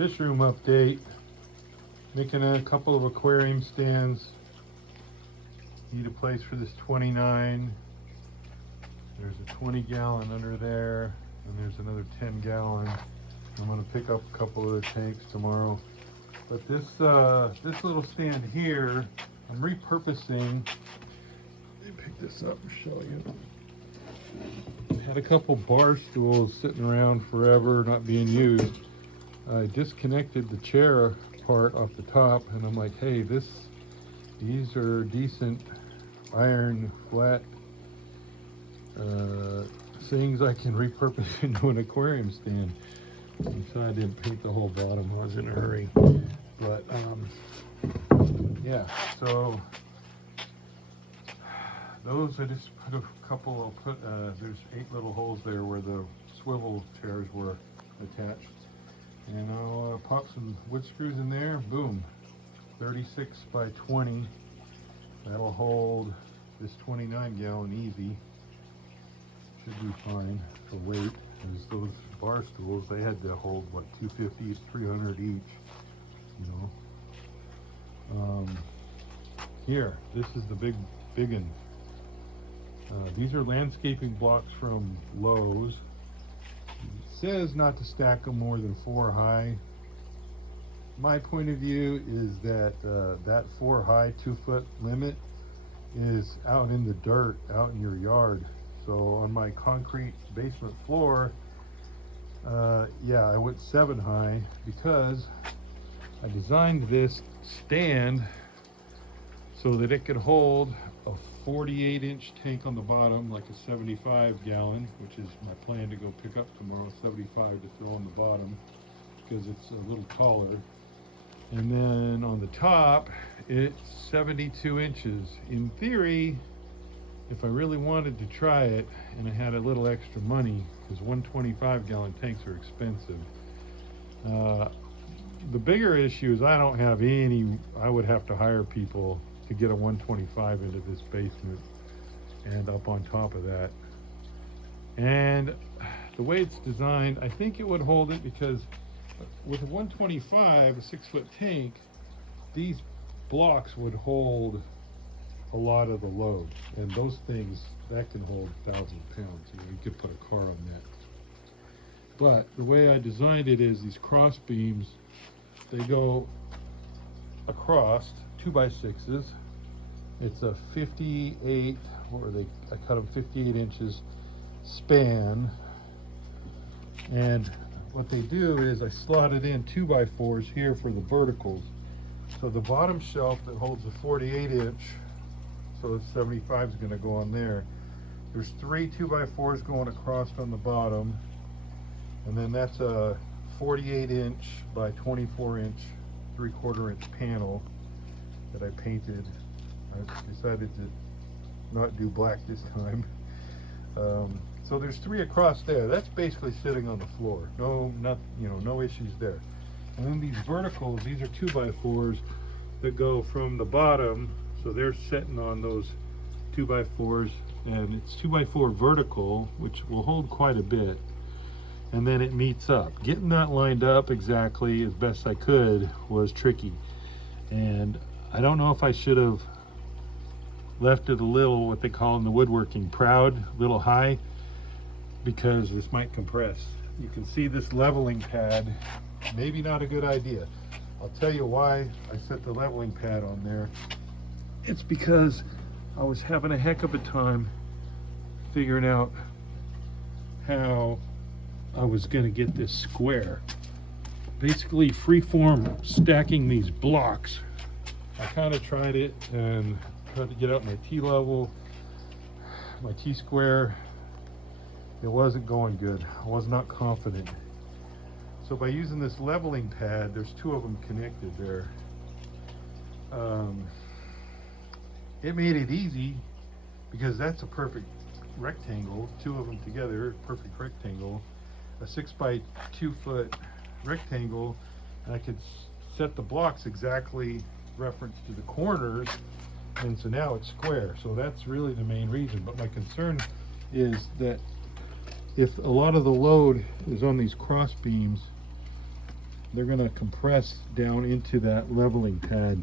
Fish room update. Making a couple of aquarium stands. Need a place for this 29. There's a 20 gallon under there, and there's another 10 gallon. I'm gonna pick up a couple of the tanks tomorrow. But this little stand here, I'm repurposing. Let me pick this up and show you. Had a couple bar stools sitting around forever, not being used. I disconnected the chair part off the top, and I'm like, hey, these are decent iron flat things I can repurpose into an aquarium stand. And so I didn't paint the whole bottom. I was in a hurry. But yeah, so those I just put a couple. I'll put there's 8 little holes there where the swivel chairs were attached. And I'll pop some wood screws in there. Boom, 36 by 20. That'll hold this 29 gallon easy. Should be fine for weight. Because those bar stools, they had to hold what, 250, 300 each. You know. Here, this is the big one. These are landscaping blocks from Lowe's. It says not to stack them more than 4 high. My point of view is that that 4 high 2-foot limit is out in the dirt, out in your yard. So on my concrete basement floor, yeah, I went 7 high because I designed this stand so that it could hold a 48-inch tank on the bottom, like a 75 gallon, which is my plan to go pick up tomorrow, 75 to throw on the bottom because it's a little taller. And then on the top, it's 72 inches. In theory, if I really wanted to try it and I had a little extra money, because 125 gallon tanks are expensive. The bigger issue is I don't have any, I would have to hire people to get a 125 into this basement and up on top of that. And the way it's designed, I think it would hold it, because with a 125, a 6-foot tank, these blocks would hold a lot of the load, and those things that can hold 1,000 pounds. You know, you could put a car on that. But the way I designed it is these cross beams, they go across 2x6s. It's a 58, I cut them 58 inches span, and what they do is I slotted in 2x4s here for the verticals. So the bottom shelf that holds the 48 inch, so the 75 is going to go on there. There's 3 2x4s going across on the bottom, and then that's a 48 inch by 24 inch 3/4 inch panel that I painted. I decided to not do black this time. So there's 3 across there. That's basically sitting on the floor. No issues there. And then these verticals, these are 2x4s that go from the bottom. So they're sitting on those 2x4s, and it's 2x4 vertical, which will hold quite a bit. And then it meets up. Getting that lined up exactly as best I could was tricky. And I don't know if I should have left it a little, what they call in the woodworking, proud, a little high, because this might compress. You can see this leveling pad, maybe not a good idea. I'll tell you why I set the leveling pad on there. It's because I was having a heck of a time figuring out how I was going to get this square. Basically freeform stacking these blocks. I kind of tried it and tried to get out my T-level, my T-square. It wasn't going good. I was not confident. So by using this leveling pad, there's 2 of them connected there. It made it easy because that's a perfect rectangle. 2 of them together, perfect rectangle. A 6x2 foot rectangle, and I could set the blocks exactly reference to the corners, and so now it's square. So that's really the main reason. But my concern is that if a lot of the load is on these cross beams, they're going to compress down into that leveling pad,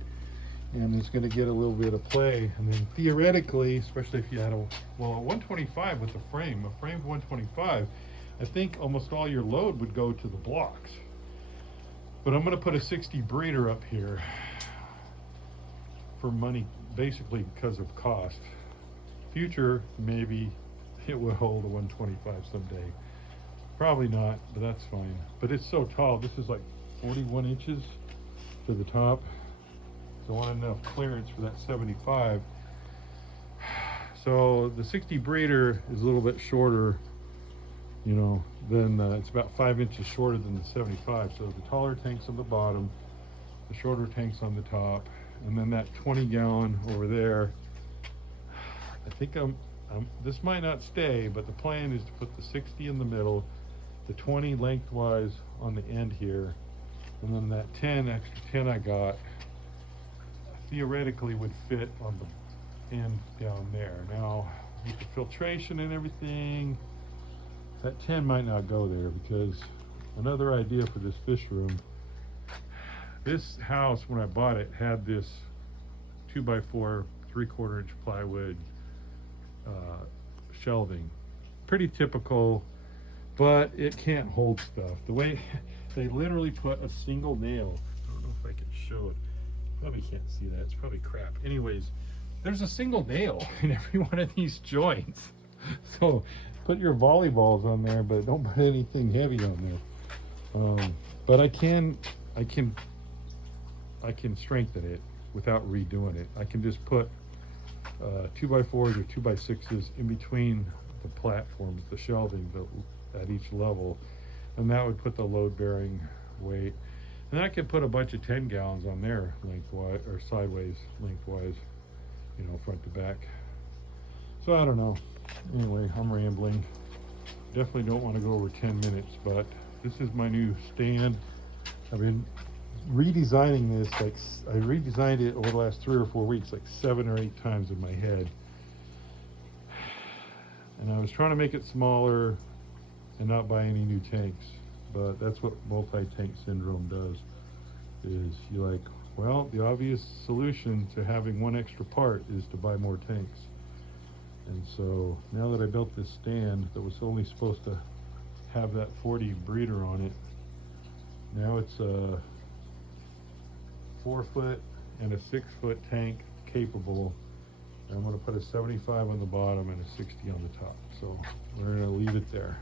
and it's going to get a little bit of play. And then theoretically, especially if you had a 125 with a frame 125, I think almost all your load would go to the blocks. But I'm going to put a 60 breeder up here for money, basically because of cost. Future, maybe it will hold a 125 someday. Probably not, but that's fine. But it's so tall. This is like 41 inches to the top. So I want enough clearance for that 75. So the 60 breeder is a little bit shorter, you know, than it's about 5 inches shorter than the 75. So the taller tank's on the bottom, the shorter tank's on the top, and then that 20 gallon over there. I think this might not stay, but the plan is to put the 60 in the middle, the 20 lengthwise on the end here, and then that extra 10 I got theoretically would fit on the end down there. Now with the filtration and everything, that 10 might not go there, because another idea for this fish room, this house when I bought it had this 2x4 3/4 inch plywood shelving, pretty typical, but it can't hold stuff. The way they literally put a single nail, I don't know if I can show it, probably can't see that, it's probably crap. Anyways, there's a single nail in every one of these joints. So put your volleyballs on there, but don't put anything heavy on there. But I can strengthen it without redoing it. I can just put 2x4s or 2x6s in between the platforms, the shelving at each level, and that would put the load bearing weight. And I could put a bunch of 10 gallons on there lengthwise or sideways, lengthwise, you know, front to back. So I don't know. Anyway, I'm rambling. Definitely don't want to go over 10 minutes, but this is my new stand. I've been redesigning this, I redesigned it over the last 3 or 4 weeks, like 7 or 8 times in my head. And I was trying to make it smaller and not buy any new tanks, but that's what multi-tank syndrome does, is you're like, well, the obvious solution to having one extra part is to buy more tanks. And so now that I built this stand that was only supposed to have that 40 breeder on it, now it's a 4-foot and a 6-foot tank capable. I'm going to put a 75 on the bottom and a 60 on the top. So we're going to leave it there.